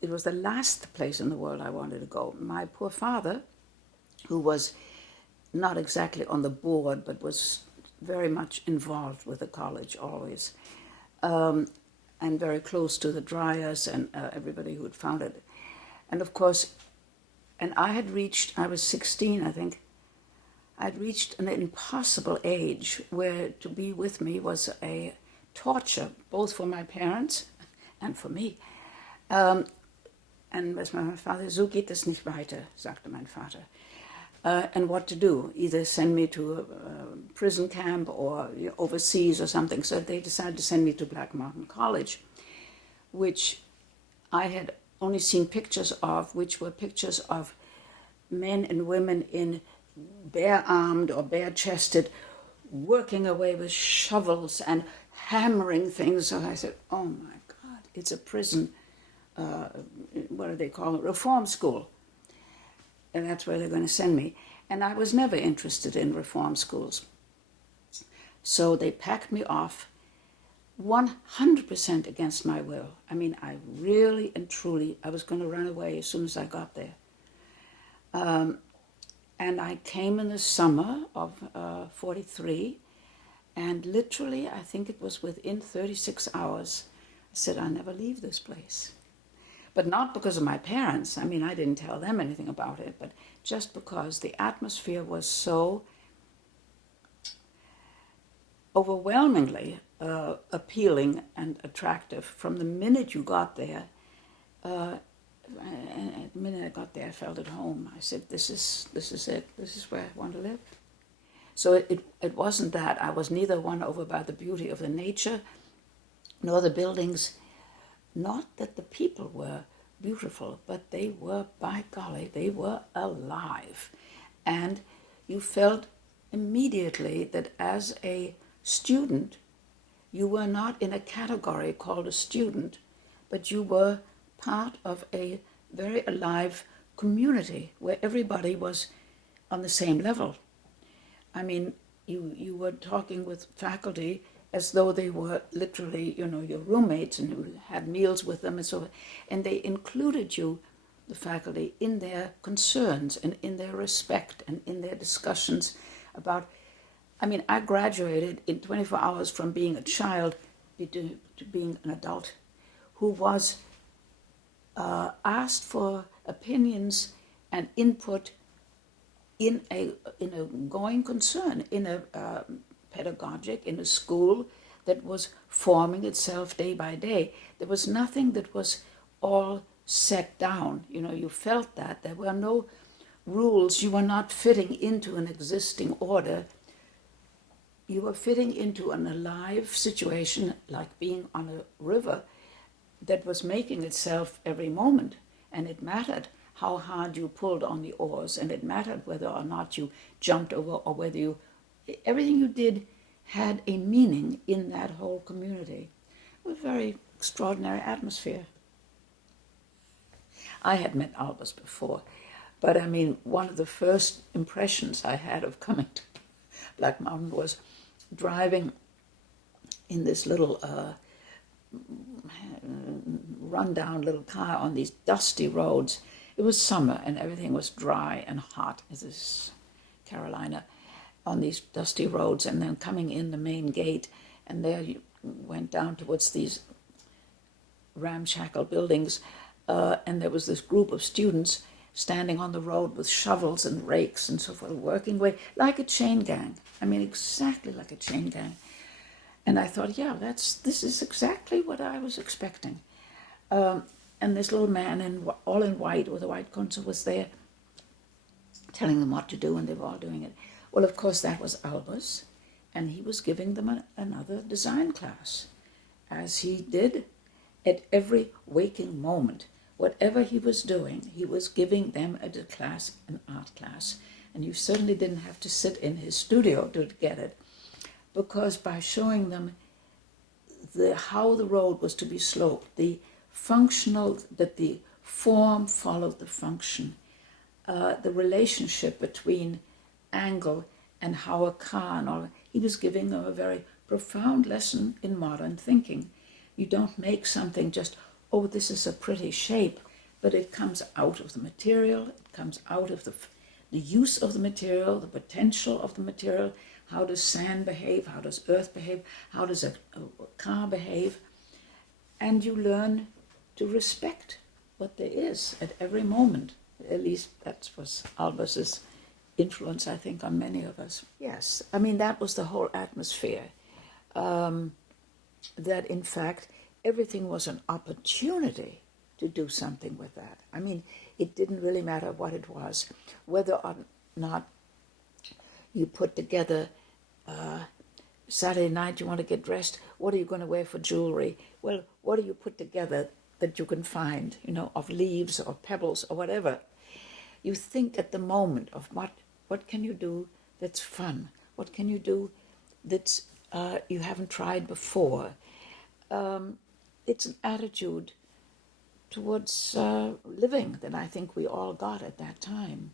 It was the last place in the world I wanted to go. My poor father, who was not exactly on the board, but was very much involved with the college always, and very close to the Dryers and everybody who had founded it. And of course, and I was 16, I think, I'd reached an impossible age where to be with me was a torture, both for my parents and for me. And was mein Vater, so geht es nicht weiter, sagte mein Vater. And what to do, either send me to a prison camp or overseas or something. So they decided to send me to Black Mountain College, which I had only seen pictures of, which were pictures of men and women in bare-armed or bare-chested, working away with shovels and hammering things. So I said, oh my God, it's a prison, what do they call it, reform school. And that's where they're going to send me. And I was never interested in reform schools. So they packed me off 100% against my will. I mean, I really and truly, I was going to run away as soon as I got there. And I came in the summer of 43, and literally, I think it was within 36 hours, I said, I'll never leave this place. But not because of my parents. I mean, I didn't tell them anything about it, but just because the atmosphere was so overwhelmingly appealing and attractive from the minute you got there. And the minute I got there, I felt at home. I said, this is it. This is where I want to live. So it wasn't that. I was neither won over by the beauty of the nature, nor the buildings. Not that the people were beautiful, but they were, by golly, they were alive. And you felt immediately that as a student, you were not in a category called a student, but you were part of a very alive community where everybody was on the same level. I mean, you were talking with faculty as though they were literally, your roommates, and you had meals with them and so on. And they included you, the faculty, in their concerns and in their respect and in their discussions about, I graduated in 24 hours from being a child to being an adult who was asked for opinions and input in a going concern, in a pedagogic, in a school that was forming itself day by day. There was nothing that was all set down. You felt that. There were no rules. You were not fitting into an existing order. You were fitting into an alive situation, like being on a river that was making itself every moment. And it mattered how hard you pulled on the oars, and it mattered whether or not you jumped over or whether everything you did had a meaning in that whole community. It was a very extraordinary atmosphere. I had met Albus before, but one of the first impressions I had of coming to Black Mountain was driving in this little run-down little car on these dusty roads. It was summer and everything was dry and hot. This is Carolina, on these dusty roads, and then coming in the main gate, and there you went down towards these ramshackle buildings, and there was this group of students standing on the road with shovels and rakes and so forth, working away like a chain gang. Exactly like a chain gang. And I thought, yeah, this is exactly what I was expecting. And this little man, all in white, with a white consul, was there telling them what to do, and they were all doing it. Well, of course, that was Albus, and he was giving them another design class, as he did at every waking moment. Whatever he was doing, he was giving them an art class. And you certainly didn't have to sit in his studio to get it, because by showing them how the road was to be sloped, the form followed the function, the relationship between angle and how a car and all, he was giving them a very profound lesson in modern thinking. You don't make something just oh, this is a pretty shape, but it comes out of the material, it comes out of the use of the material, the potential of the material. How does sand behave? How does earth behave? How does a car behave? And you learn to respect what there is at every moment. At least that was Albus's influence, I think, on many of us. Yes, I mean, that was the whole atmosphere. That, in fact, everything was an opportunity to do something with that. I mean, it didn't really matter what it was, whether or not you put together Saturday night, you want to get dressed, what are you going to wear for jewelry? Well, what do you put together that you can find, of leaves or pebbles or whatever? You think at the moment of what can you do that's fun? What can you do that's you haven't tried before? It's an attitude towards living that I think we all got at that time.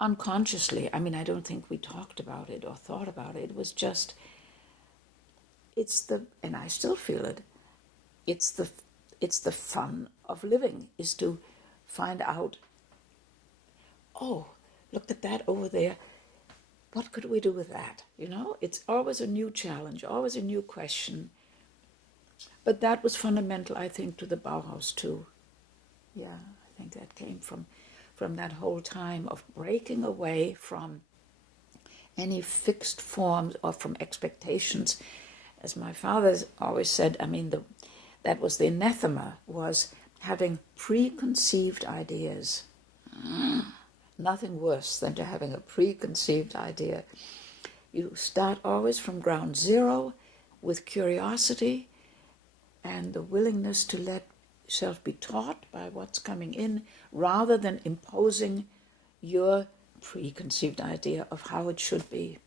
Unconsciously, I mean, I don't think we talked about it or thought about it. It was just, and I still feel it, it's the fun of living, is to find out, oh, look at that over there. What could we do with that? It's always a new challenge, always a new question. But that was fundamental, I think, to the Bauhaus too. Yeah, I think that came from that whole time of breaking away from any fixed forms or from expectations. As my father always said, I mean, that was the anathema, was having preconceived ideas. Nothing worse than to having a preconceived idea. You start always from ground zero with curiosity and the willingness to let yourself be taught by what's coming in, rather than imposing your preconceived idea of how it should be.